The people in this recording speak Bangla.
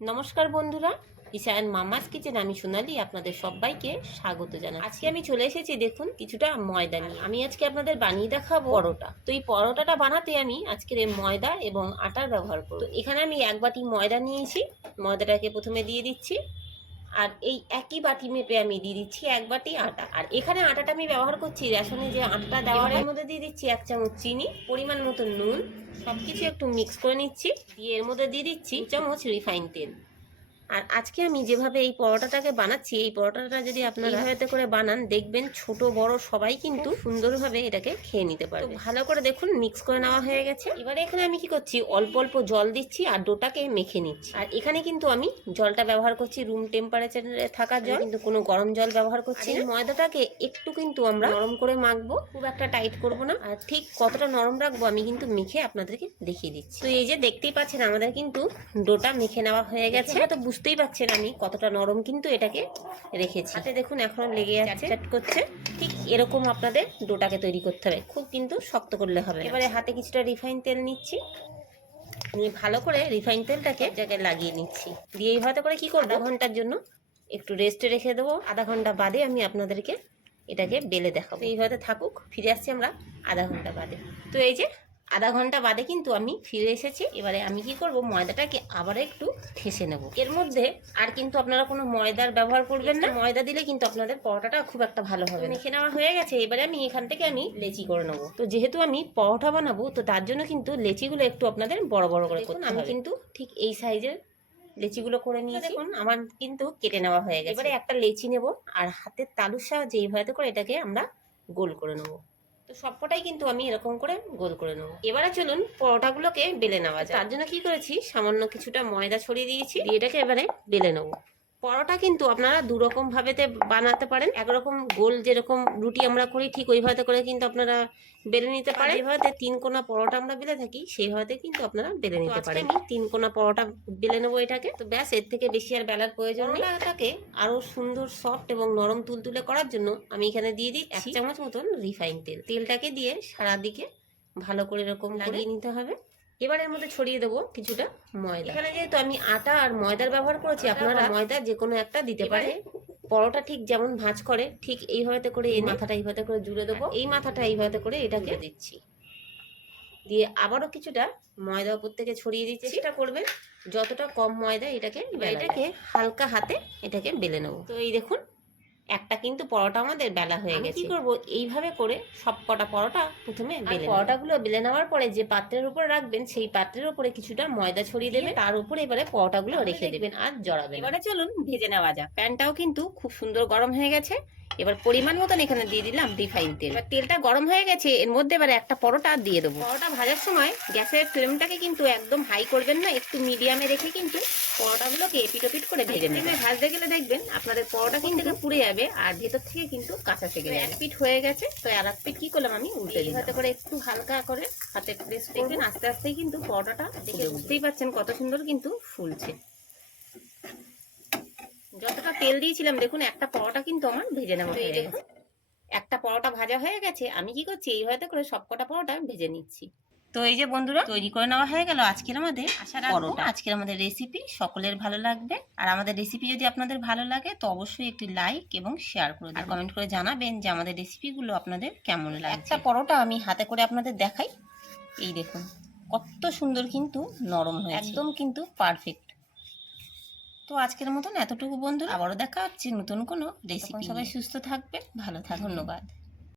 নমস্কার বন্ধুরা ইশায়ন মামাজ কিচেন, আমি সোনালি, আপনাদের সবাইকে স্বাগত জানাই আজকে আমি চলে এসেছি, দেখুন, কিছুটা ময়দা নিয়ে। আমি আজকে আপনাদের বানিয়ে দেখাবো পরোটা। তো এই পরোটাটা বানাতে আমি আজকের এই ময়দা এবং আটার ব্যবহার করব। এখানে আমি এক বাটি ময়দা নিয়েছি। ময়দাটাকে প্রথমে দিয়ে দিচ্ছি। আর এই একই বাটি মেপে আমি দিয়ে দিচ্ছি এক বাটি আটা। আর এখানে আটাটা আমি ব্যবহার করছি রেশনে যে আটা দেওয়ার মধ্যে দিয়ে দিচ্ছি এক চামচ চিনি পরিমাণ মতো নুন সব কিছু একটু মিক্স করে নিচ্ছি দিয়ে এর মধ্যে দিয়ে দিচ্ছি চামচ রিফাইন তেল। আর আজকে আমি যেভাবে এই পরোটাটাকে বানাচ্ছি এই পরোটাটা যদি আপনারা এইভাবে করে বানান দেখবেন ছোট বড় সবাই কিন্তু সুন্দরভাবে এটাকে খেয়ে নিতে পারবে। ভালো করে দেখুন মিক্স করে নেওয়া হয়ে গেছে। এবারে এখানে আমি কি করছি অল্প অল্প জল দিচ্ছি আর ডোটাকে মেখে নিচ্ছি। আর এখানে কিন্তু আমি জলটা ব্যবহার করছি রুম টেম্পারেচারে থাকা জল। কিন্তু কোনো গরম জল ব্যবহার করছি না। ময়দাটাকে একটু কিন্তু আমরা নরম করে মাখবো। খুব একটা টাইট করব না। আর ঠিক কতটা নরম রাখব আমি কিন্তু মেখে আপনাদেরকে দেখিয়ে দিচ্ছি। তো এই যে দেখতেই পাচ্ছেন আমাদের কিন্তু ডোটা মেখে নেওয়া হয়ে গেছে। তো বুঝতেই পারছেন আমি কতটা নরম কিন্তু এটাকে রেখেছি। হাতে দেখুন এখনও লেগে যাচ্ছে চাট করছে। ঠিক এরকম আপনাদের ডোটাকে তৈরি করতে হবে। খুব কিন্তু শক্ত করলে হবে। এবারে হাতে কিছুটা রিফাইন তেল নিচ্ছি। নিয়ে ভালো করে রিফাইন তেলটাকে জায়গায় লাগিয়ে নিচ্ছি। দিয়ে এইভাবে করে কি করব? ঘণ্টার জন্য একটু রেস্টে রেখে দেবো। আধা ঘণ্টা বাদে আমি আপনাদেরকে এটাকে বেলে দেখাবো। এইভাবে থাকুক ফিরে আসছি আমরা আধা ঘণ্টা বাদে। তো এই যে আধা ঘণ্টা বাদে কিন্তু আমি ফিরে এসেছি। এবারে আমি কি করব? ময়দাটাকে আবার একটু ঠেসে নেব। এর মধ্যে আর কিন্তু আপনারা কোনো ময়দার ব্যবহার করবেন না। ময়দা দিলে কিন্তু আপনাদের পরোটাটা খুব একটা ভালো হবে মেখে নেওয়া হয়ে গেছে। এবারে আমি এখান থেকে আমি লেচি করে নেব। তো যেহেতু আমি পরোটা বানাবো তো তার জন্য কিন্তু লেচিগুলো একটু আপনাদের বড় বড় করে করতে আমি কিন্তু ঠিক এই সাইজের লেচিগুলো করে নিয়ে দেখুন আমার কিন্তু কেটে নেওয়া হয়ে গেছে। এবারে একটা লেচি নেব আর হাতের তালুর সাহায্যে এইভাবে করে এটাকে আমরা গোল করে নেব। তো সবকটাই কিন্তু আমি এরকম করে গোল করে নেব। এবারে চলুন পরোটাগুলোকে বেলে নেওয়া যায় তার জন্য কি করেছি? সামান্য কিছুটা ময়দা ছড়িয়ে দিয়েছি। দিয়ে এটাকে এবারে বেলে নেব। পরোটা কিন্তু আপনারা দু রকম ভাবেতে বানাতে পারেন। একরকম গোল যেরকম রুটি আমরা করি ঠিক ওইভাবে করে কিন্তু আপনারা বেলে নিতে পারেন। যেভাবে তিন কোনা পরোটা আমরা বেলে থাকি সেইভাবে কিন্তু আপনারা বেলে নিতে পারেন। আমি তিন কোনা পরোটা বেলে নেব এটাকে। তো ব্যাস এর থেকে বেশি আর বেলার প্রয়োজন নেই। এটাকে আরও সুন্দর সফট এবং নরম তুলতুলে করার জন্য আমি এখানে দিয়ে দিই এক চামচ মতন রিফাইন তেল। তেলটাকে দিয়ে সারা দিকে ভালো করে এরকম লাগিয়ে নিতে হবে। এবার এর মধ্যে ছড়িয়ে দেবো কিছুটা ময়দা। এখানে যেহেতু আমি আটা আর ময়দার ব্যবহার করেছি আপনারা ময়দা যে কোনো একটা দিতে পারে পরোটা ঠিক যেমন ভাঁজ করে ঠিক এইভাবে করে এই মাথাটা এইভাবে করে জুড়ে দেবো। এই মাথাটা এইভাবে করে এটাকে দিচ্ছি। দিয়ে আবারও কিছুটা ময়দা উপর থেকে ছড়িয়ে দিচ্ছি। চেষ্টা করবেন যতটা কম ময়দা এটাকে এটাকে হালকা হাতে এটাকে বেলে নেব। তো এই দেখুন একটা কিন্তু পরোটা আমাদের বেলা হয়ে গেছে কি করব? এইভাবে করে সব কটা পরোটা প্রথমে বেলে পরোটাগুলো বেলে নেওয়ার পরে যে পাত্রের উপর রাখবেন সেই পাত্রের উপরে কিছুটা ময়দা ছড়িয়ে দেবেন তার উপরে এবারে পরোটাগুলো রেখে দেবেন আর জড়াবেন এবারে চলুন ভেজে নেওয়া যাক। প্যানটাও কিন্তু খুব সুন্দর গরম হয়ে গেছে। এবার পরিমাণ মতন এখানে দিয়ে দিলাম রিফাইন তেল। এবার তেলটা গরম হয়ে গেছে এর মধ্যে এবার একটা পরোটা দিয়ে দেবো। পরোটা ভাজার সময় গ্যাসের ফ্লেমটাকে কিন্তু একদম হাই করবেন না একটু মিডিয়ামে রেখে কিন্তু পরোটাগুলোকে এপিট ওপিট করে ভেজে নেবেন। ভাজতে গেলে দেখবেন আপনাদের পরোটা কিন্তু পুড়ে যাবে আর ভেতর থেকে কিন্তু কাঁচা থেকে যাবে। এক পিঠ হয়ে গেছে তো আর এক পিঠ কি করলাম আমি উল্টে দিই হাতে করে একটু হালকা করে হাতে প্রেস করবেন আস্তে আস্তেই কিন্তু পরোটাটা দেখে বুঝতেই পাচ্ছেন কত সুন্দর কিন্তু ফুলছে। যতটা তেল দিয়েছিলাম দেখুন একটা পরোটা কিন্তু আমার ভেজে নেওয়া হয়ে গেছে। একটা পরোটা ভাজা হয়ে গেছে আমি কি করছি এই হয়তো করে সবকটা পরোটা ভেজে নিচ্ছি। তো এই যে বন্ধুরা তৈরি করে নেওয়া হয়ে গেল আজকের আমাদের আশা রাখব আজকের আমাদের রেসিপি সকলের ভালো লাগবে। আর আমাদের রেসিপি যদি আপনাদের ভালো লাগে তো অবশ্যই একটি লাইক এবং শেয়ার করে আর কমেন্ট করে জানাবেন যে আমাদের রেসিপিগুলো আপনাদের কেমন লাগে একটা পরোটা আমি হাতে করে আপনাদের দেখাই। এই দেখুন কত সুন্দর কিন্তু নরম হয়েছে। একদম কিন্তু পারফেক্ট তো আজকের মতন এতটুকু বন্ধুরা। আবারও দেখা হচ্ছে নতুন কোনো রেসিপি সবাই সুস্থ থাকবে ভালো থাক ধন্যবাদ।